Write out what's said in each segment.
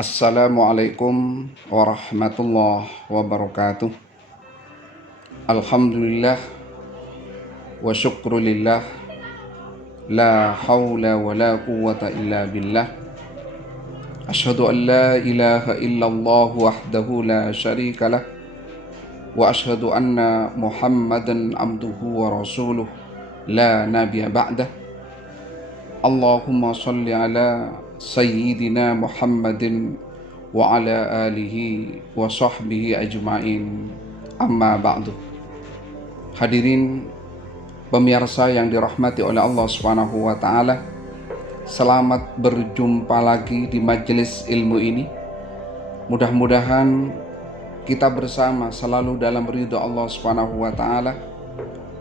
Assalamualaikum warahmatullahi wabarakatuh. Alhamdulillah wa syukrulillah, la hawla wa la quwwata illa billah. Ashhadu an la ilaha illallah wahdahu la syarika lah, wa ashhadu anna Muhammadan abduhu wa rasuluh, la nabiyya ba'dah. Allahumma salli ala Sayyidina Muhammadin wa ala alihi wa sahbihi ajma'in, amma ba'du. Hadirin pemirsa yang dirahmati oleh Allah Subhanahu wa taala, selamat berjumpa lagi di majelis ilmu ini. Mudah-mudahan kita bersama selalu dalam ridha Allah Subhanahu wa taala.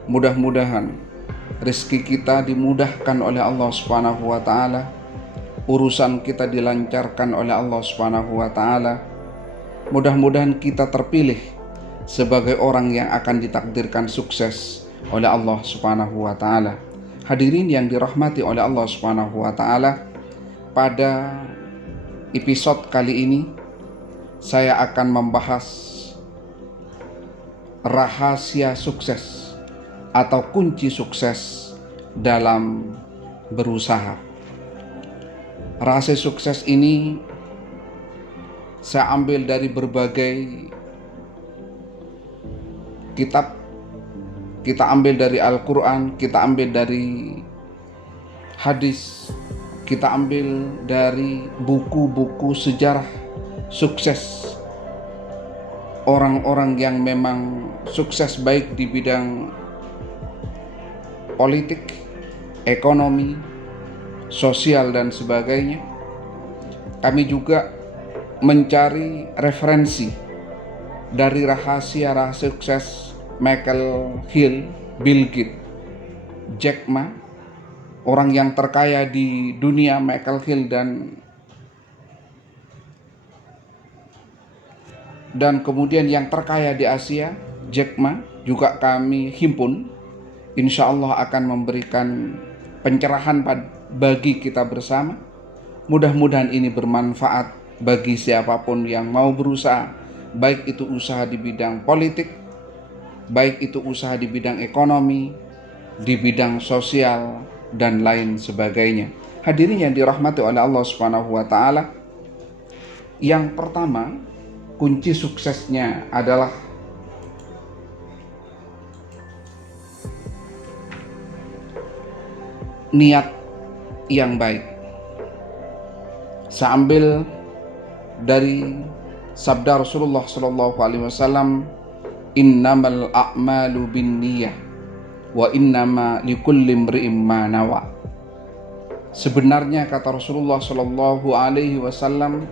Mudah-mudahan rezeki kita dimudahkan oleh Allah Subhanahu wa taala, urusan kita dilancarkan oleh Allah Subhanahu wa taala. Mudah-mudahan kita terpilih sebagai orang yang akan ditakdirkan sukses oleh Allah Subhanahu wa taala. Hadirin yang dirahmati oleh Allah Subhanahu wa taala, pada episode kali ini saya akan membahas rahasia sukses atau kunci sukses dalam berusaha. Rahasia sukses ini saya ambil dari berbagai kitab. Kita ambil dari Al-Quran, kita ambil dari hadis, kita ambil dari buku-buku sejarah sukses orang-orang yang memang sukses baik di bidang politik, ekonomi, sosial dan sebagainya. Kami juga mencari referensi dari rahasia-rahasia sukses Michael Hill, Bill Gates, Jack Ma, orang yang terkaya di dunia Michael Hill dan kemudian yang terkaya di Asia, Jack Ma, juga kami himpun. Insya Allah akan memberikan pencerahan bagi kita bersama. Mudah-mudahan ini bermanfaat bagi siapapun yang mau berusaha, baik itu usaha di bidang politik, baik itu usaha di bidang ekonomi, di bidang sosial, dan lain sebagainya. Hadirin yang dirahmati oleh Allah Subhanahu wa taala, yang pertama, kunci suksesnya adalah niat yang baik. Saya ambil dari sabda Rasulullah sallallahu alaihi wasallam, innamal a'malu binniyah wa innama likulli imri'in ma nawa. Sebenarnya kata Rasulullah sallallahu alaihi wasallam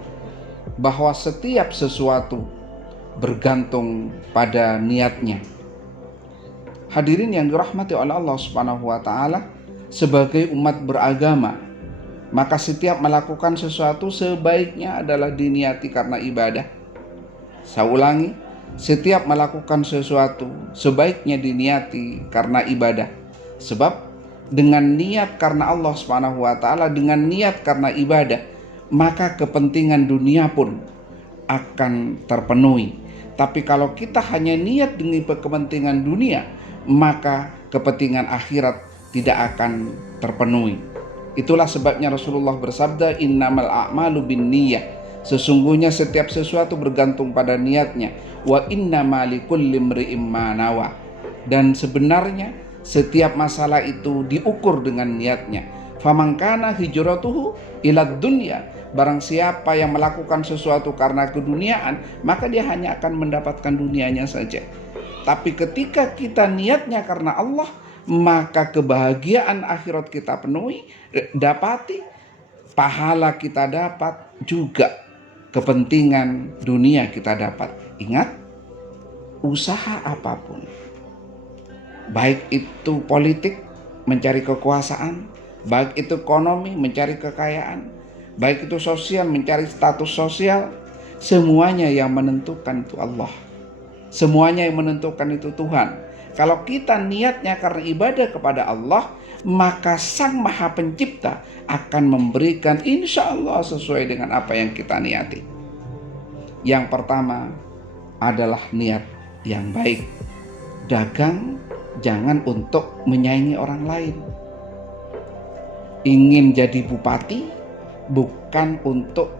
bahwa setiap sesuatu bergantung pada niatnya. Hadirin yang dirahmati oleh Allah Subhanahu wa taala, sebagai umat beragama, maka setiap melakukan sesuatu sebaiknya adalah diniati karena ibadah. Saya ulangi, setiap melakukan sesuatu sebaiknya diniati karena ibadah. Sebab dengan niat karena Allah Subhanahu wa taala, dengan niat karena ibadah, maka kepentingan dunia pun akan terpenuhi. Tapi kalau kita hanya niat demi kepentingan dunia, maka kepentingan akhirat tidak akan terpenuhi. Itulah sebabnya Rasulullah bersabda, innamal a'malu binniyah, sesungguhnya setiap sesuatu bergantung pada niatnya, wa innama likulli imri'in ma nawa, dan sebenarnya setiap masalah itu diukur dengan niatnya. Faman kana hijratuhu ilad dunya, barang siapa yang melakukan sesuatu karena keduniaan, maka dia hanya akan mendapatkan dunianya saja. Tapi ketika kita niatnya karena Allah, maka kebahagiaan akhirat kita penuhi, dapati, pahala kita dapat, juga kepentingan dunia kita dapat. Ingat, usaha apapun, baik itu politik mencari kekuasaan, baik itu ekonomi mencari kekayaan, baik itu sosial mencari status sosial, semuanya yang menentukan itu Allah. Semuanya yang menentukan itu Tuhan. Kalau kita niatnya karena ibadah kepada Allah, maka Sang Maha Pencipta akan memberikan insya Allah sesuai dengan apa yang kita niati. Yang pertama adalah niat yang baik. Dagang jangan untuk menyaingi orang lain. Ingin jadi bupati bukan untuk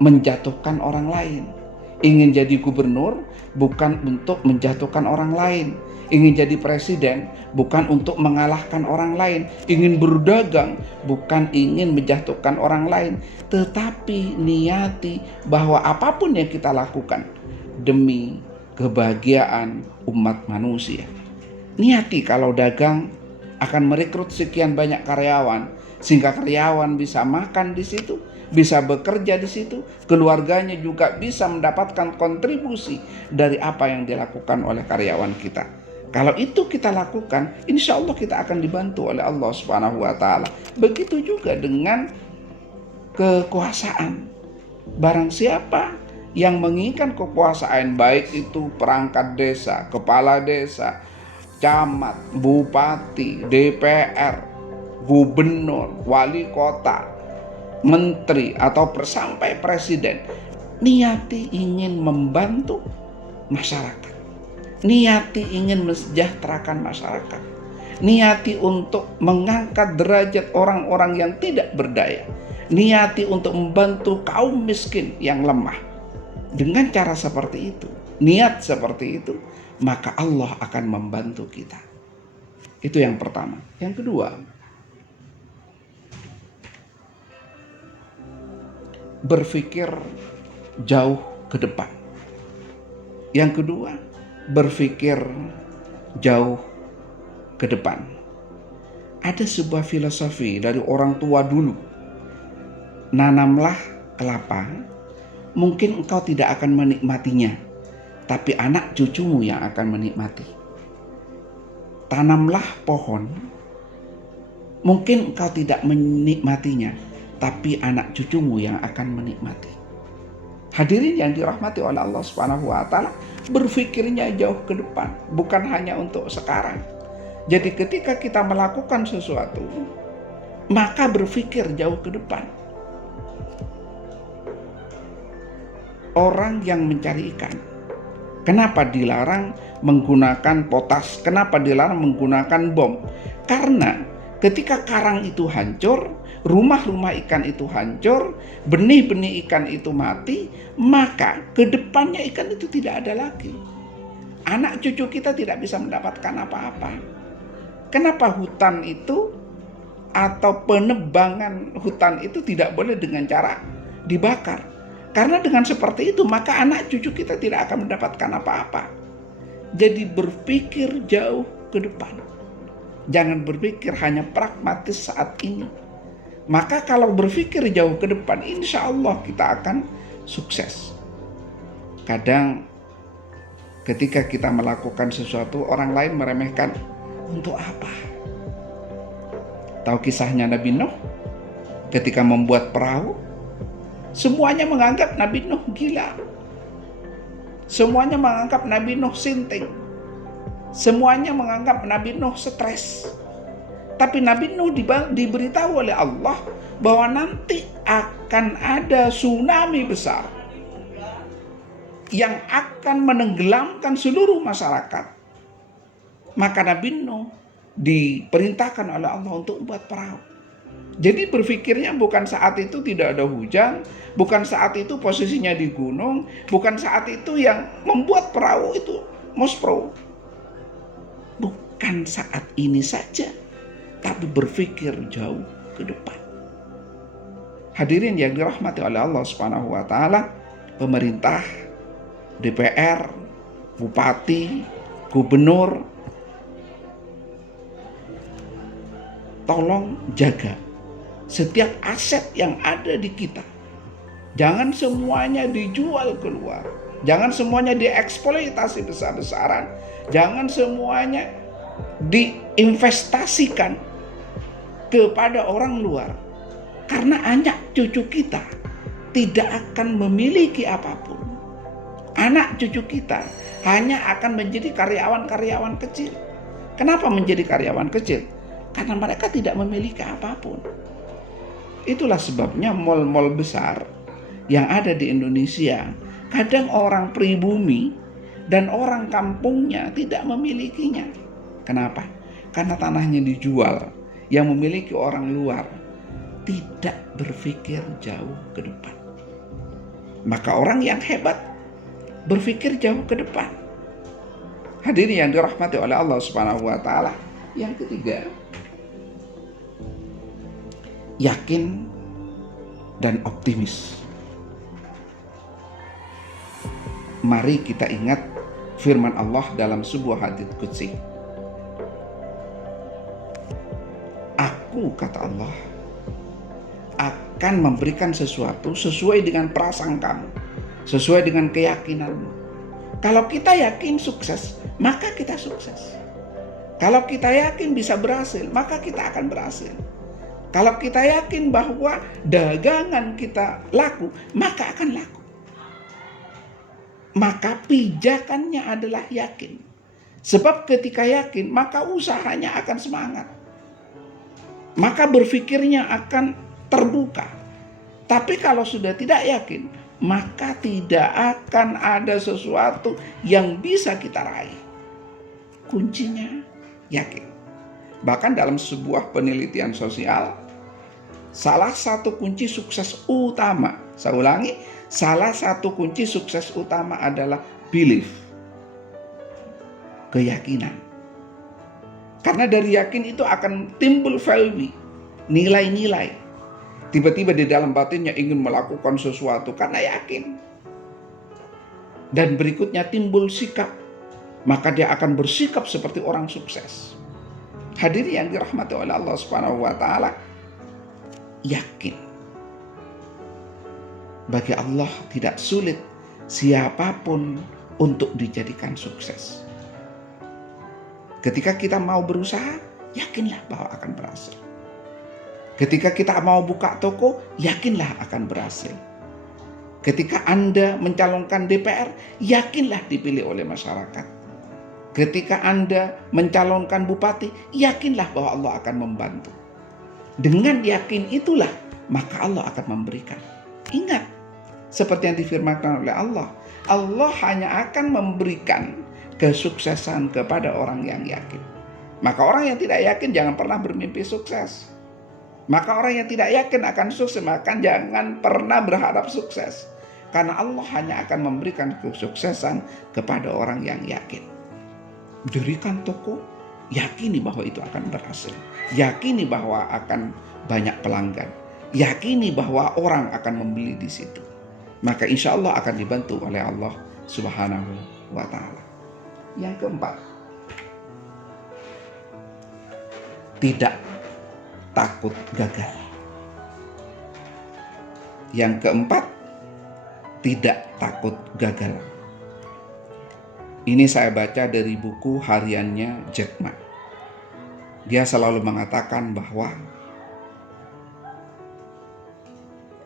menjatuhkan orang lain. Ingin jadi gubernur bukan untuk menjatuhkan orang lain. Ingin jadi presiden bukan untuk mengalahkan orang lain. Ingin berdagang bukan ingin menjatuhkan orang lain, tetapi niati bahwa apapun yang kita lakukan demi kebahagiaan umat manusia. Niati kalau dagang akan merekrut sekian banyak karyawan, sehingga karyawan bisa makan di situ, bisa bekerja di situ, keluarganya juga bisa mendapatkan kontribusi dari apa yang dilakukan oleh karyawan kita. Kalau itu kita lakukan, insya Allah kita akan dibantu oleh Allah Subhanahu wa Ta'ala. Begitu juga dengan kekuasaan. Barang siapa yang menginginkan kekuasaan, baik itu perangkat desa, kepala desa, camat, bupati, DPR, gubernur, wali kota, menteri, atau sampai presiden, niati ingin membantu masyarakat, niati ingin mensejahterakan masyarakat, niati untuk mengangkat derajat orang-orang yang tidak berdaya, niati untuk membantu kaum miskin yang lemah. Dengan cara seperti itu, niat seperti itu, maka Allah akan membantu kita. Itu yang pertama. Yang kedua, berpikir jauh ke depan. Yang kedua, berpikir jauh ke depan. Ada sebuah filosofi dari orang tua dulu. Nanamlah kelapa, mungkin engkau tidak akan menikmatinya, tapi anak cucumu yang akan menikmati. Tanamlah pohon, mungkin engkau tidak menikmatinya, tapi anak cucumu yang akan menikmati. Hadirin yang dirahmati oleh Allah Subhanahu wa Ta'ala, berpikirnya jauh ke depan, bukan hanya untuk sekarang. Jadi ketika kita melakukan sesuatu, maka berpikir jauh ke depan. Orang yang mencari ikan, kenapa dilarang menggunakan potas? Kenapa dilarang menggunakan bom? Karena ketika karang itu hancur, rumah-rumah ikan itu hancur, benih-benih ikan itu mati, maka ke depannya ikan itu tidak ada lagi. Anak cucu kita tidak bisa mendapatkan apa-apa. Kenapa hutan itu atau penebangan hutan itu tidak boleh dengan cara dibakar? Karena dengan seperti itu maka anak cucu kita tidak akan mendapatkan apa-apa. Jadi berpikir jauh ke depan. Jangan berpikir hanya pragmatis saat ini. Maka kalau berpikir jauh ke depan, insya Allah kita akan sukses. Kadang ketika kita melakukan sesuatu, orang lain meremehkan. Untuk apa? Tahu kisahnya Nabi Nuh? Ketika membuat perahu, semuanya menganggap Nabi Nuh gila. Semuanya menganggap Nabi Nuh sinting. Semuanya menganggap Nabi Nuh stres. Tapi Nabi Nuh diberitahu oleh Allah bahwa nanti akan ada tsunami besar yang akan menenggelamkan seluruh masyarakat. Maka Nabi Nuh diperintahkan oleh Allah untuk membuat perahu. Jadi berpikirnya bukan saat itu tidak ada hujan, bukan saat itu posisinya di gunung, bukan saat itu yang membuat perahu itu mospro. Bukan saat ini saja, tapi berpikir jauh ke depan. Hadirin yang dirahmati oleh Allah Subhanahu wa Ta'ala, pemerintah, DPR, bupati, gubernur, tolong jaga setiap aset yang ada di kita. Jangan semuanya dijual keluar. Jangan semuanya dieksploitasi besar-besaran. Jangan semuanya diinvestasikan kepada orang luar. Karena anak cucu kita tidak akan memiliki apapun. Anak cucu kita hanya akan menjadi karyawan-karyawan kecil. Kenapa menjadi karyawan kecil? karena mereka tidak memiliki apapun. Itulah sebabnya mal-mal besar yang ada di Indonesia, kadang orang pribumi dan orang kampungnya tidak memilikinya. Kenapa? Karena tanahnya dijual. Yang memiliki orang luar tidak berpikir jauh ke depan. Maka orang yang hebat berpikir jauh ke depan. Hadirin yang dirahmati oleh Allah Subhanahu wa taala. Yang ketiga, yakin dan optimis. Mari kita ingat firman Allah dalam sebuah hadits qudsi. Aku, kata Allah, akan memberikan sesuatu sesuai dengan prasangkamu, sesuai dengan keyakinanmu. Kalau kita yakin sukses, maka kita sukses. Kalau kita yakin bisa berhasil, maka kita akan berhasil. Kalau kita yakin bahwa dagangan kita laku, maka akan laku. Maka pijakannya adalah yakin. Sebab ketika yakin, maka usahanya akan semangat. Maka berpikirnya akan terbuka. Tapi kalau sudah tidak yakin, maka tidak akan ada sesuatu yang bisa kita raih. Kuncinya yakin. Bahkan dalam sebuah penelitian sosial, salah satu kunci sukses utama, saya ulangi, salah satu kunci sukses utama adalah belief, keyakinan. Karena dari yakin itu akan timbul value, nilai-nilai. Tiba-tiba di dalam batinnya ingin melakukan sesuatu karena yakin. Dan berikutnya timbul sikap, maka dia akan bersikap seperti orang sukses. Hadirin yang dirahmati oleh Allah Subhanahu wa taala, yakin. Bagi Allah tidak sulit siapapun untuk dijadikan sukses. Ketika kita mau berusaha, yakinlah bahwa akan berhasil. Ketika kita mau buka toko, yakinlah akan berhasil. Ketika Anda mencalonkan DPR, yakinlah dipilih oleh masyarakat. Ketika Anda mencalonkan bupati, yakinlah bahwa Allah akan membantu. Dengan yakin itulah, maka Allah akan memberikan. Ingat, seperti yang difirmankan oleh Allah, Allah hanya akan memberikan kesuksesan kepada orang yang yakin. Maka orang yang tidak yakin jangan pernah bermimpi sukses. Maka orang yang tidak yakin akan sukses, maka jangan pernah berharap sukses. Karena Allah hanya akan memberikan kesuksesan kepada orang yang yakin. Dirikan toko, yakini bahwa itu akan berhasil. Yakini bahwa akan banyak pelanggan. Yakini bahwa orang akan membeli di situ. Maka insya Allah akan dibantu oleh Allah Subhanahu wa ta'ala. Yang keempat, tidak takut gagal. Yang keempat, tidak takut gagal. Ini saya baca dari buku hariannya Jack Ma. Dia selalu mengatakan bahwa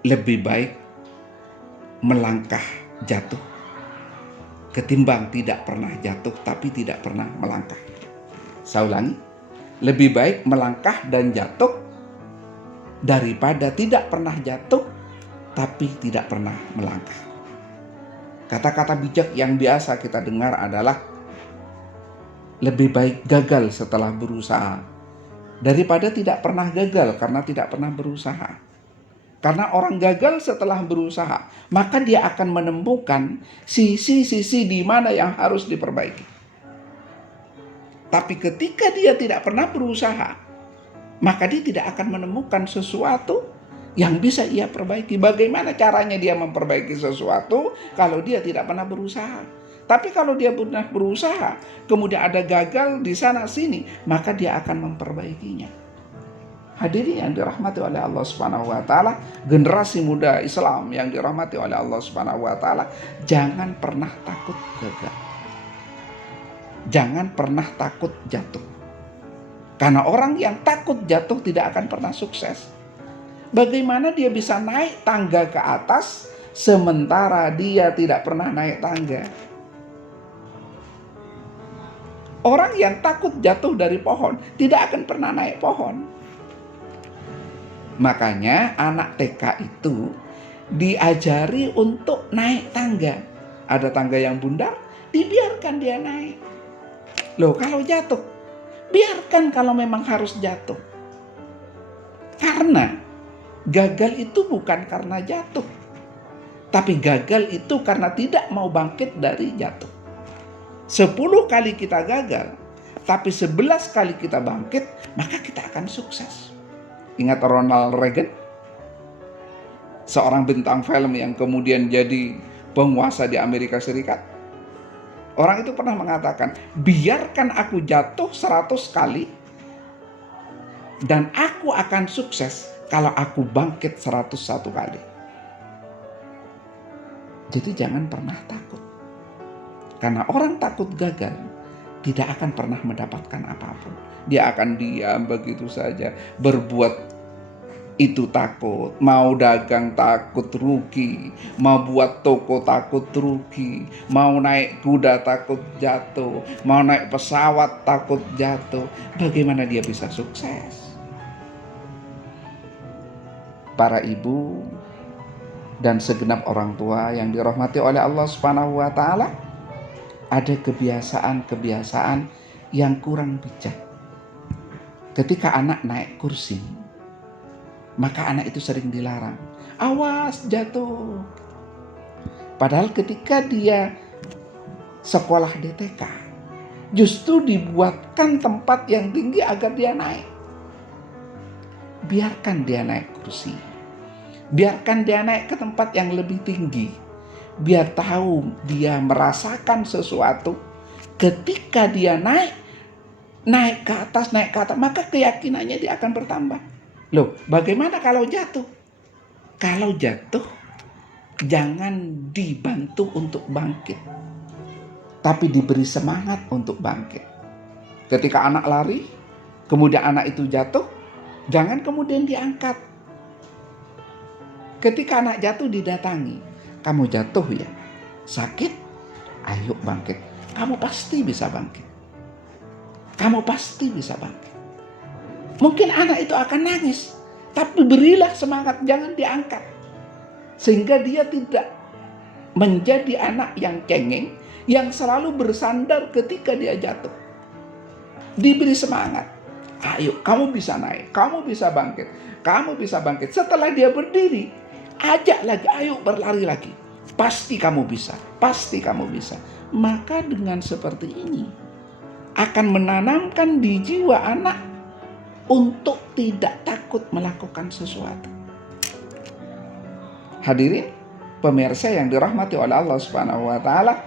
lebih baik melangkah jatuh ketimbang tidak pernah jatuh tapi tidak pernah melangkah. Saya ulangi, lebih baik melangkah dan jatuh daripada tidak pernah jatuh tapi tidak pernah melangkah. Kata-kata bijak yang biasa kita dengar adalah lebih baik gagal setelah berusaha daripada tidak pernah gagal karena tidak pernah berusaha. Karena orang gagal setelah berusaha, maka dia akan menemukan sisi-sisi di mana yang harus diperbaiki. Tapi ketika dia tidak pernah berusaha, maka dia tidak akan menemukan sesuatu yang bisa ia perbaiki. Bagaimana caranya dia memperbaiki sesuatu kalau dia tidak pernah berusaha? Tapi kalau dia pernah berusaha, kemudian ada gagal di sana sini, maka dia akan memperbaikinya. Hadirin yang dirahmati oleh Allah Subhanahu wa taala, generasi muda Islam yang dirahmati oleh Allah Subhanahu wa taala, jangan pernah takut gagal. Jangan pernah takut jatuh. Karena orang yang takut jatuh tidak akan pernah sukses. Bagaimana dia bisa naik tangga ke atas sementara dia tidak pernah naik tangga? Orang yang takut jatuh dari pohon tidak akan pernah naik pohon. Makanya anak TK itu diajari untuk naik tangga. Ada tangga yang bundar, dibiarkan dia naik. Loh, kalau jatuh, biarkan kalau memang harus jatuh. Karena gagal itu bukan karena jatuh, tapi gagal itu karena tidak mau bangkit dari jatuh. 10 kali kita gagal, tapi 11 kali kita bangkit, maka kita akan sukses. Ingat Ronald Reagan? Seorang bintang film yang kemudian jadi penguasa di Amerika Serikat. Orang itu pernah mengatakan, biarkan aku jatuh 100 kali, dan aku akan sukses kalau aku bangkit 101 kali. Jadi jangan pernah takut. Karena orang takut gagal tidak akan pernah mendapatkan apapun. Dia akan diam begitu saja, berbuat itu takut, mau dagang takut rugi, mau buat toko takut rugi, mau naik kuda takut jatuh, mau naik pesawat takut jatuh. Bagaimana dia bisa sukses? Para ibu dan segenap orang tua yang dirahmati oleh Allah Subhanahu wa taala, ada kebiasaan-kebiasaan yang kurang bijak. Ketika anak naik kursi, maka anak itu sering dilarang, awas jatuh. Padahal ketika dia sekolah di TK, justru dibuatkan tempat yang tinggi agar dia naik. Biarkan dia naik kursi, biarkan dia naik ke tempat yang lebih tinggi, biar tahu dia merasakan sesuatu. Ketika dia naik ke atas, maka keyakinannya dia akan bertambah. Loh, bagaimana kalau jatuh? Kalau jatuh, jangan dibantu untuk bangkit, tapi diberi semangat untuk bangkit. Ketika anak lari, kemudian anak itu jatuh, jangan kemudian diangkat. Ketika anak jatuh, didatangi. Kamu jatuh ya? Sakit? Ayo bangkit. Kamu pasti bisa bangkit. Kamu pasti bisa bangkit. Mungkin anak itu akan nangis, tapi berilah semangat, jangan diangkat. Sehingga dia tidak menjadi anak yang cengeng, yang selalu bersandar ketika dia jatuh. Diberi semangat. Ayo, kamu bisa naik, kamu bisa bangkit, kamu bisa bangkit. Setelah dia berdiri, ajak lagi, ayo berlari lagi. Pasti kamu bisa, pasti kamu bisa. Maka dengan seperti ini, akan menanamkan di jiwa anak untuk tidak takut melakukan sesuatu. Hadirin pemirsa yang dirahmati oleh Allah Subhanahu wa taala,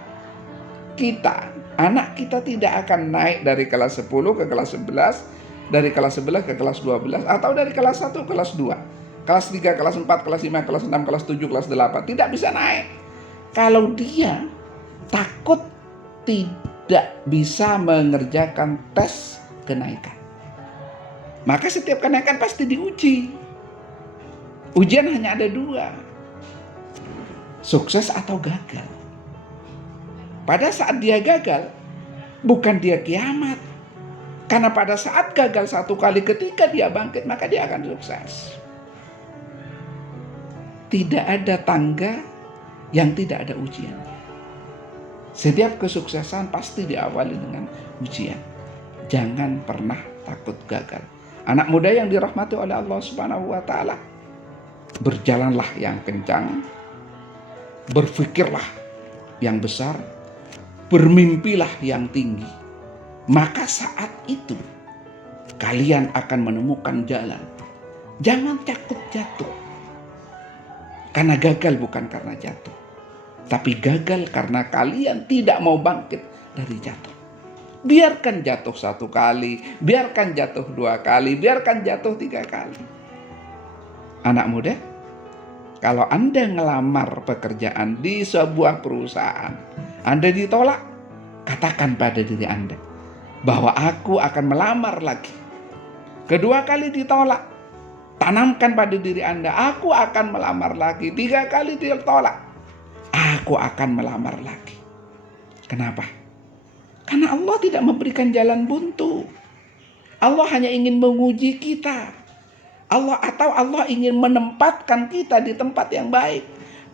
anak kita tidak akan naik dari kelas 10 ke kelas 11, dari kelas 11 ke kelas 12, atau dari kelas 1 ke kelas 2, kelas 3, kelas 4, kelas 5, kelas 6, kelas 7, kelas 8. Tidak bisa naik kalau dia takut tidak bisa mengerjakan tes kenaikan. Maka setiap kenaikan pasti diuji. Ujian hanya ada 2. Sukses atau gagal. Pada saat dia gagal, bukan dia kiamat. Karena pada saat gagal 1 kali, ketika dia bangkit, maka dia akan sukses. Tidak ada tangga yang tidak ada ujian. Setiap kesuksesan pasti diawali dengan ujian. Jangan pernah takut gagal. Anak muda yang dirahmati oleh Allah Subhanahu wa taala, berjalanlah yang kencang, berpikirlah yang besar, bermimpilah yang tinggi. Maka saat itu kalian akan menemukan jalan. Jangan takut jatuh. Karena gagal bukan karena jatuh, tapi gagal karena kalian tidak mau bangkit dari jatuh. Biarkan jatuh 1 kali, biarkan jatuh 2 kali, biarkan jatuh 3 kali. Anak muda, kalau Anda ngelamar pekerjaan di sebuah perusahaan, Anda ditolak, katakan pada diri Anda bahwa aku akan melamar lagi. Kedua kali ditolak, tanamkan pada diri Anda, aku akan melamar lagi. 3 kali ditolak, aku akan melamar lagi. Kenapa? Karena Allah tidak memberikan jalan buntu. Allah hanya ingin menguji kita. Allah ingin menempatkan kita di tempat yang baik.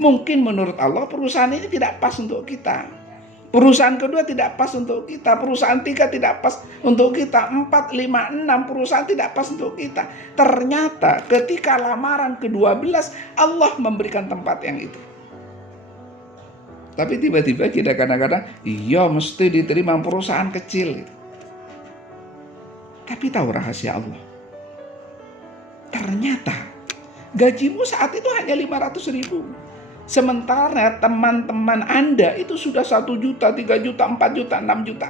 Mungkin menurut Allah perusahaan ini tidak pas untuk kita. Perusahaan kedua tidak pas untuk kita. Perusahaan 3 tidak pas untuk kita. 4, 5, 6 perusahaan tidak pas untuk kita. Ternyata ketika lamaran ke-12 Allah memberikan tempat yang itu. Tapi tiba-tiba kita kadang-kadang iya mesti diterima perusahaan kecil. Tapi tahu rahasia Allah. Ternyata gajimu saat itu hanya 500.000. Sementara teman-teman Anda itu sudah 1 juta, 3 juta, 4 juta, 6 juta.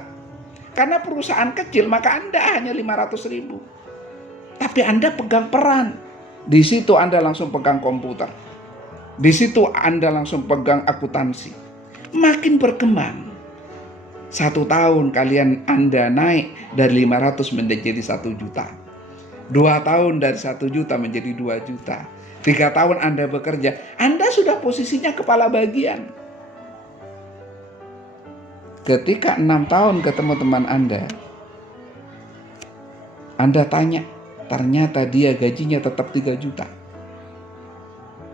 Karena perusahaan kecil maka Anda hanya 500.000. Tapi Anda pegang peran. Di situ Anda langsung pegang komputer. Di situ Anda langsung pegang akuntansi. Makin berkembang. 1 tahun Anda naik dari 500 menjadi 1 juta. 2 tahun dari 1 juta menjadi 2 juta. 3 tahun Anda bekerja, Anda sudah posisinya kepala bagian. Ketika 6 tahun ketemu teman Anda tanya, ternyata dia gajinya tetap 3 juta.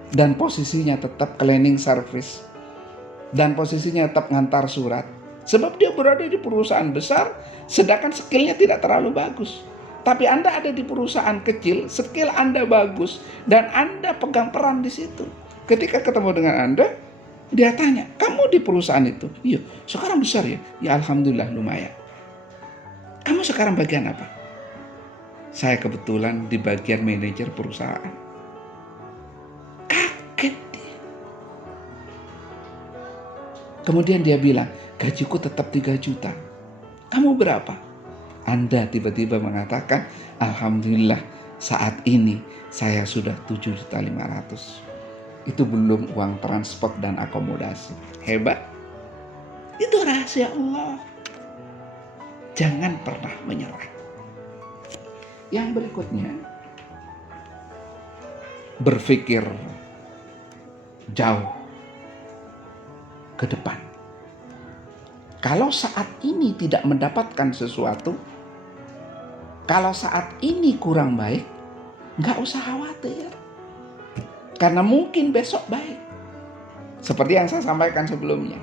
Dan posisinya tetap cleaning service. Dan posisinya tetap ngantar surat. Sebab dia berada di perusahaan besar, sedangkan skillnya tidak terlalu bagus. Tapi Anda ada di perusahaan kecil, skill Anda bagus, dan Anda pegang peran di situ. Ketika ketemu dengan Anda, dia tanya, kamu di perusahaan itu? Iya, sekarang besar ya? Ya Alhamdulillah lumayan. Kamu sekarang bagian apa? Saya kebetulan di bagian manajer perusahaan. Kaget dia. Kemudian dia bilang, gajiku tetap 3 juta. Kamu berapa? Anda tiba-tiba mengatakan, Alhamdulillah saat ini saya sudah 7.500.000. Itu belum uang transport dan akomodasi. Hebat. Itu rahasia Allah. Jangan pernah menyerah. Yang berikutnya, berpikir jauh ke depan. Kalau saat ini tidak mendapatkan sesuatu, kalau saat ini kurang baik, nggak usah khawatir. Karena mungkin besok baik. Seperti yang saya sampaikan sebelumnya.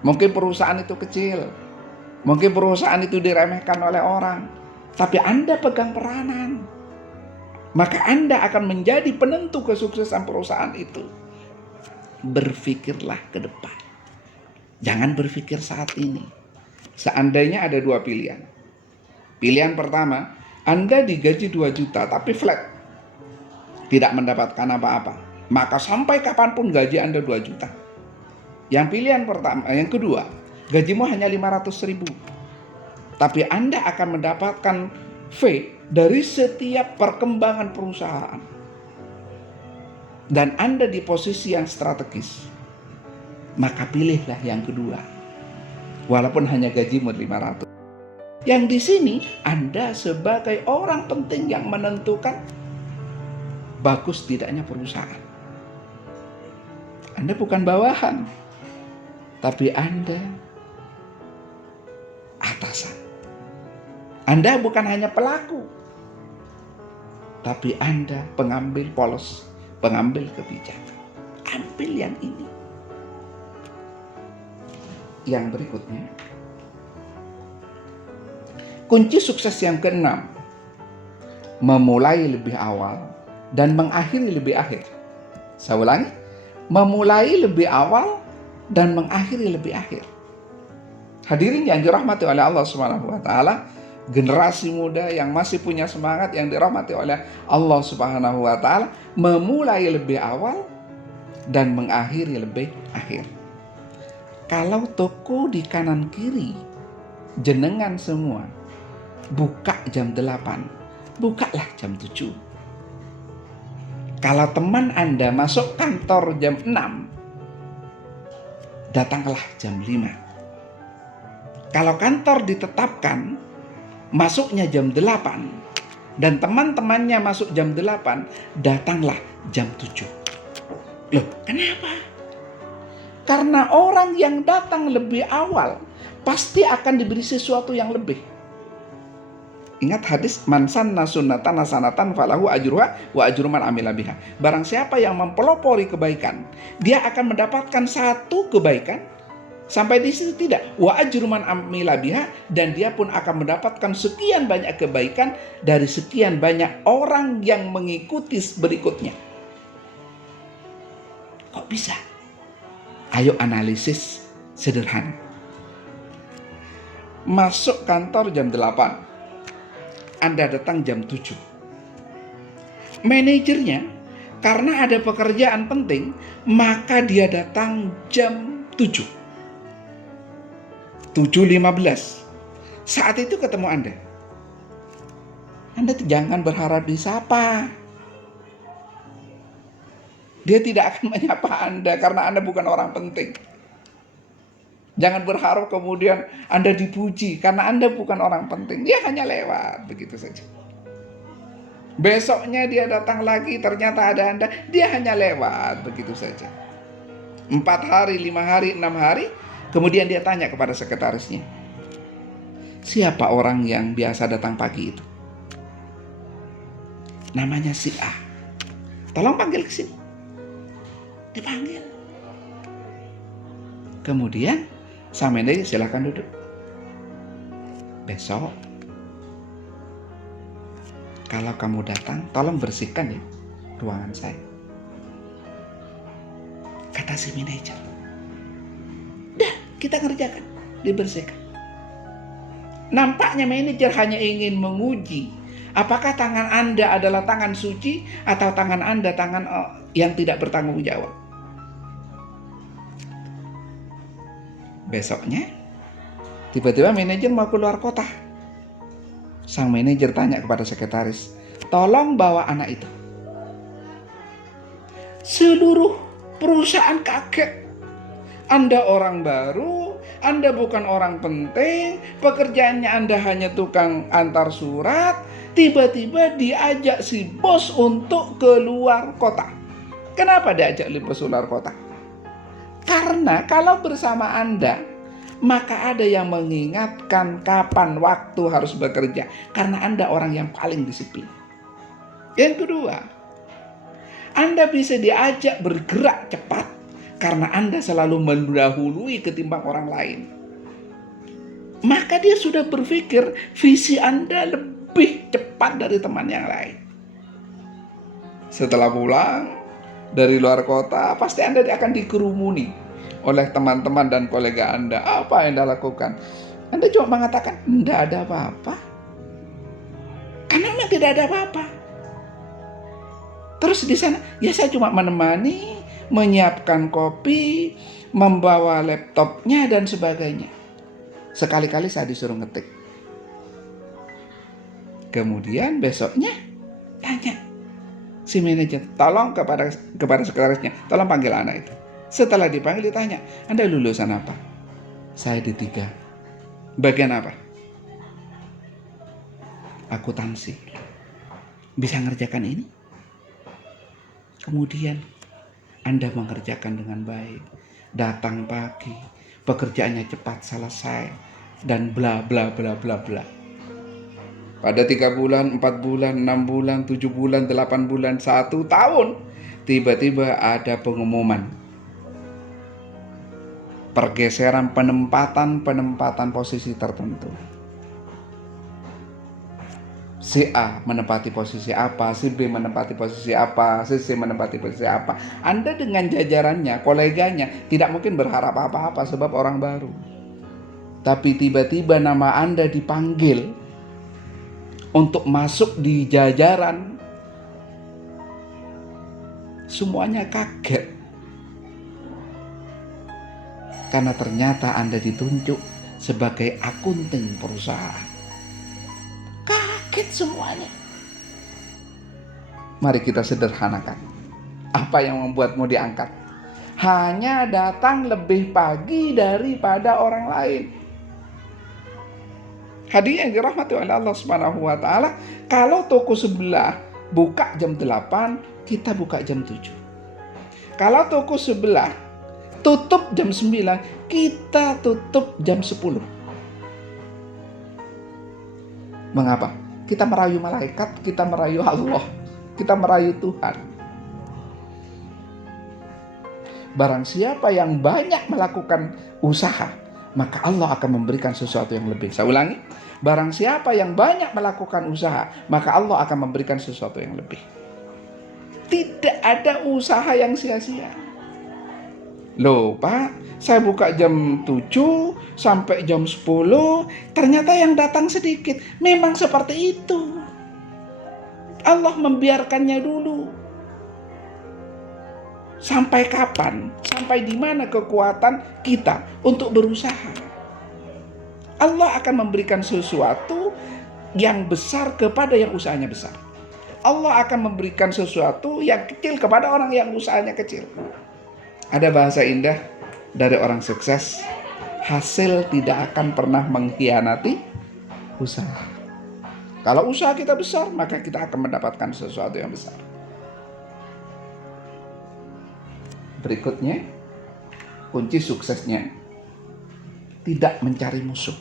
Mungkin perusahaan itu kecil. Mungkin perusahaan itu diremehkan oleh orang. Tapi Anda pegang peranan. Maka Anda akan menjadi penentu kesuksesan perusahaan itu. Berpikirlah ke depan. Jangan berpikir saat ini. Seandainya ada 2 pilihan. Pilihan pertama, Anda digaji 2 juta tapi flat. Tidak mendapatkan apa-apa. Maka sampai kapanpun gaji Anda 2 juta. Yang kedua, gajimu hanya 500.000. Tapi Anda akan mendapatkan fee dari setiap perkembangan perusahaan. Dan Anda di posisi yang strategis. Maka pilihlah yang kedua. Walaupun hanya gajimu 500. Yang di sini Anda sebagai orang penting yang menentukan bagus tidaknya perusahaan. Anda bukan bawahan, tapi Anda atasan. Anda bukan hanya pelaku, tapi Anda pengambil policy, pengambil kebijakan. Ambil yang ini. Yang berikutnya, kunci sukses yang ke-6, memulai lebih awal dan mengakhiri lebih akhir. Saya ulangi, memulai lebih awal dan mengakhiri lebih akhir. Hadirin yang dirahmati oleh Allah Subhanahu wa taala, generasi muda yang masih punya semangat yang dirahmati oleh Allah Subhanahu wa taala, memulai lebih awal dan mengakhiri lebih akhir. Kalau toko di kanan kiri jenengan semua buka jam 8, bukalah jam 7. Kalau teman Anda masuk kantor jam 6, datanglah jam 5. Kalau kantor ditetapkan masuknya jam 8 dan teman-temannya masuk jam 8, datanglah jam 7. Loh, kenapa? Karena orang yang datang lebih awal pasti akan diberi sesuatu yang lebih. Ingat hadis, man sanna sunnatan hasanatan falahu ajruha wa ajru man amila biha. Barang siapa yang mempelopori kebaikan, dia akan mendapatkan satu kebaikan. Sampai di situ tidak, wa ajru man amila biha, dan dia pun akan mendapatkan sekian banyak kebaikan dari sekian banyak orang yang mengikuti berikutnya. Kok bisa? Ayo analisis sederhana. Masuk kantor jam 8. Anda datang jam 7. Manajernya, karena ada pekerjaan penting, maka dia datang jam 7. 7.15. Saat itu ketemu Anda. Anda jangan berharap disapa. Dia tidak akan menyapa Anda karena Anda bukan orang penting. Jangan berharap kemudian Anda dipuji karena Anda bukan orang penting. Dia hanya lewat, begitu saja. Besoknya dia datang lagi, ternyata ada Anda. Dia hanya lewat, begitu saja. 4 hari, 5 hari, 6 hari. Kemudian dia tanya kepada sekretarisnya, siapa orang yang biasa datang pagi itu? Namanya si A. Tolong panggil ke sini. Dipanggil. Kemudian sang manajer, silakan duduk. Besok kalau kamu datang, tolong bersihkan ya ruangan saya, kata si manajer. Dah, kita kerjakan, dibersihkan. Nampaknya manajer hanya ingin menguji apakah tangan Anda adalah tangan suci atau tangan Anda tangan yang tidak bertanggung jawab. Besoknya, tiba-tiba manajer mau keluar kota. Sang manajer tanya kepada sekretaris, tolong bawa anak itu. Seluruh perusahaan kaget. Anda orang baru, Anda bukan orang penting, pekerjaannya Anda hanya tukang antar surat, tiba-tiba diajak si bos untuk keluar kota. Kenapa diajak bos keluar kota? Karena kalau bersama Anda, maka ada yang mengingatkan kapan waktu harus bekerja. Karena Anda orang yang paling disiplin. Yang kedua, Anda bisa diajak bergerak cepat karena Anda selalu mendahului ketimbang orang lain. Maka dia sudah berpikir visi Anda lebih cepat dari teman yang lain. Setelah pulang dari luar kota, pasti Anda akan dikerumuni oleh teman-teman dan kolega Anda. Apa yang Anda lakukan? Anda cuma mengatakan, tidak ada apa-apa. Karena memang tidak ada apa-apa. Terus di sana, ya saya cuma menemani, menyiapkan kopi, membawa laptopnya dan sebagainya. Sekali-kali saya disuruh ngetik. Kemudian besoknya tanya si manajer, tolong kepada sekretarisnya, tolong panggil anak itu. Setelah dipanggil ditanya, Anda lulusan apa? Saya D3. Bagian apa? Akuntansi. Bisa ngerjakan ini? Kemudian Anda mengerjakan dengan baik, datang pagi, pekerjaannya cepat selesai, dan bla bla bla bla bla. Pada 3 bulan, 4 bulan, 6 bulan, 7 bulan, 8 bulan, 1 tahun, tiba-tiba ada pengumuman. Pergeseran penempatan posisi tertentu. Si A menempati posisi apa, si B menempati posisi apa, si C menempati posisi apa. Anda dengan jajarannya, koleganya, tidak mungkin berharap apa-apa sebab orang baru. Tapi tiba-tiba nama Anda dipanggil untuk masuk di jajaran, semuanya kaget. Karena ternyata Anda ditunjuk sebagai akuntan perusahaan. Kaget semuanya. Mari kita sederhanakan. Apa yang membuatmu diangkat? Hanya datang lebih pagi daripada orang lain. Hadirin yang dirahmati oleh Allah Subhanahu wa taala, kalau toko sebelah buka jam 8, kita buka jam 7. Kalau toko sebelah tutup jam 9, kita tutup jam 10. Mengapa? Kita merayu malaikat, kita merayu Allah, kita merayu Tuhan. Barang siapa yang banyak melakukan usaha, maka Allah akan memberikan sesuatu yang lebih. Saya ulangi, barang siapa yang banyak melakukan usaha, maka Allah akan memberikan sesuatu yang lebih. Tidak ada usaha yang sia-sia. Loh Pak, saya buka jam 7 sampai jam 10, ternyata yang datang sedikit. Memang seperti itu. Allah membiarkannya dulu. Sampai kapan? Sampai di mana kekuatan kita untuk berusaha? Allah akan memberikan sesuatu yang besar kepada yang usahanya besar. Allah akan memberikan sesuatu yang kecil kepada orang yang usahanya kecil. Ada bahasa indah dari orang sukses, hasil tidak akan pernah mengkhianati usaha. Kalau usaha kita besar, maka kita akan mendapatkan sesuatu yang besar. Berikutnya, kunci suksesnya tidak mencari musuh.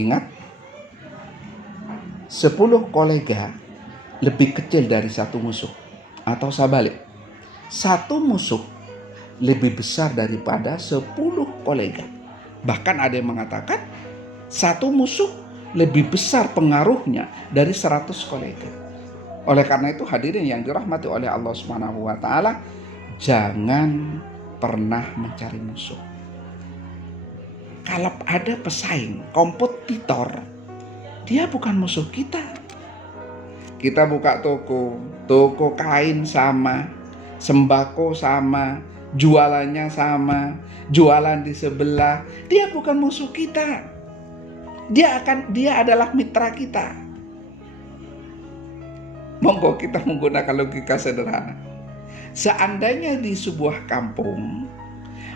Ingat, 10 kolega lebih kecil dari satu musuh. Atau sebalik, satu musuh lebih besar daripada 10 kolega. Bahkan ada yang mengatakan satu musuh lebih besar pengaruhnya dari 100 kolega. Oleh karena itu hadirin yang dirahmati oleh Allah Subhanahu wa taala, jangan pernah mencari musuh. Kalau ada pesaing, kompetitor, dia bukan musuh kita. Kita buka toko kain sama, sembako sama, jualannya sama, jualan di sebelah, dia bukan musuh kita. Dia adalah mitra kita. Monggo kita menggunakan logika sederhana. Seandainya di sebuah kampung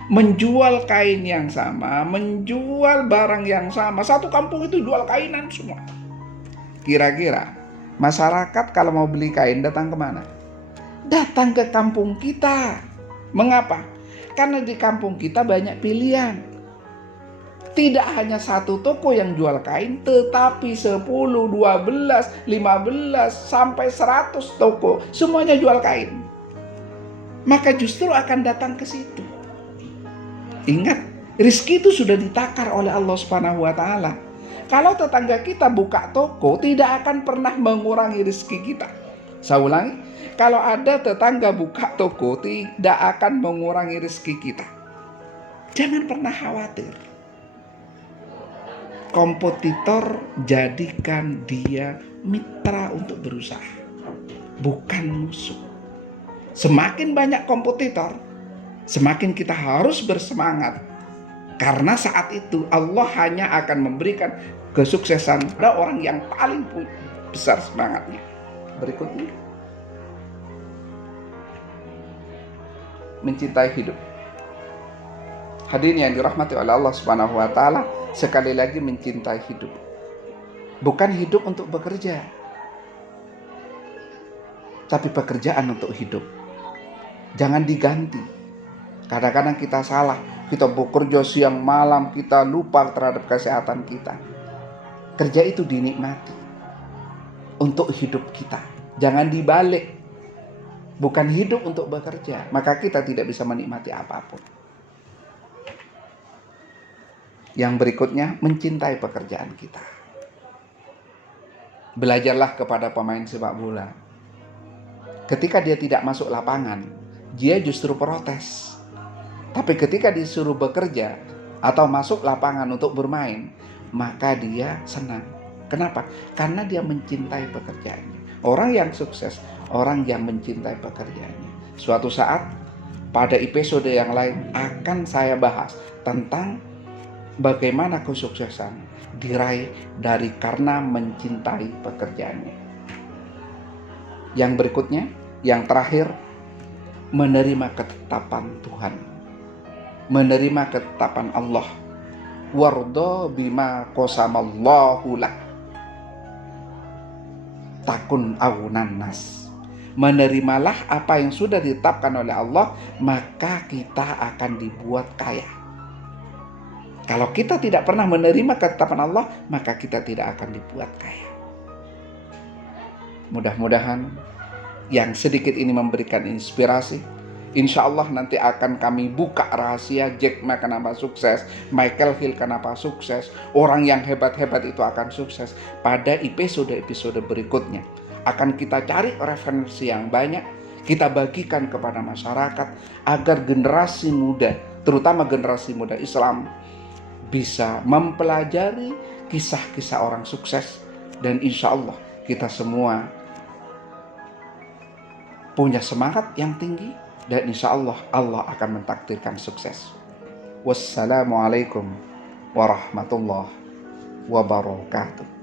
menjual kain yang sama, menjual barang yang sama, satu kampung itu jual kainan semua. Kira-kira masyarakat kalau mau beli kain datang kemana? Datang ke kampung kita. Mengapa? Karena di kampung kita banyak pilihan. Tidak hanya satu toko yang jual kain, tetapi 10, 12, 15, sampai 100 toko. Semuanya jual kain. Maka justru akan datang ke situ. Ingat, rezeki itu sudah ditakar oleh Allah Subhanahu wa taala. Kalau tetangga kita buka toko, tidak akan pernah mengurangi rezeki kita. Saya ulangi, kalau ada tetangga buka toko, tidak akan mengurangi rezeki kita. Jangan pernah khawatir. Kompetitor, jadikan dia mitra untuk berusaha, bukan musuh. Semakin banyak kompetitor, semakin kita harus bersemangat. Karena saat itu Allah hanya akan memberikan kesuksesan pada orang yang paling besar semangatnya. Berikutnya, mencintai hidup. Hadirin yang dirahmati oleh Allah Subhanahu wa taala, sekali lagi mencintai hidup. Bukan hidup untuk bekerja, tapi pekerjaan untuk hidup. Jangan diganti. Kadang-kadang kita salah, kita bekerja siang malam, kita lupa terhadap kesehatan kita. Kerja itu dinikmati untuk hidup kita. Jangan dibalik. Bukan hidup untuk bekerja, maka kita tidak bisa menikmati apapun. Yang berikutnya, mencintai pekerjaan kita. Belajarlah kepada pemain sepak bola. Ketika dia tidak masuk lapangan, dia justru protes. Tapi ketika disuruh bekerja atau masuk lapangan untuk bermain, maka dia senang. Kenapa? Karena dia mencintai pekerjaannya. Orang yang sukses, orang yang mencintai pekerjaannya. Suatu saat pada episode yang lain akan saya bahas tentang bagaimana kesuksesan diraih dari karena mencintai pekerjaannya. Yang berikutnya, yang terakhir, menerima ketetapan Tuhan. Menerima ketetapan Allah. Wardo bima qasamallahu lak. Takun awunan nas. menerimalah apa yang sudah ditetapkan oleh Allah, maka kita akan dibuat kaya. Kalau kita tidak pernah menerima ketetapan Allah, maka kita tidak akan dibuat kaya. Mudah-mudahan yang sedikit ini memberikan inspirasi. Insya Allah nanti akan kami buka rahasia Jack Ma kenapa sukses, Michael Hill kenapa sukses, orang yang hebat-hebat itu akan sukses. Pada episode-episode berikutnya akan kita cari referensi yang banyak, kita bagikan kepada masyarakat agar generasi muda, terutama generasi muda Islam, bisa mempelajari kisah-kisah orang sukses. Dan insya Allah kita semua punya semangat yang tinggi, dan insya Allah Allah akan mentakdirkan sukses. Wassalamualaikum warahmatullahi wabarakatuh.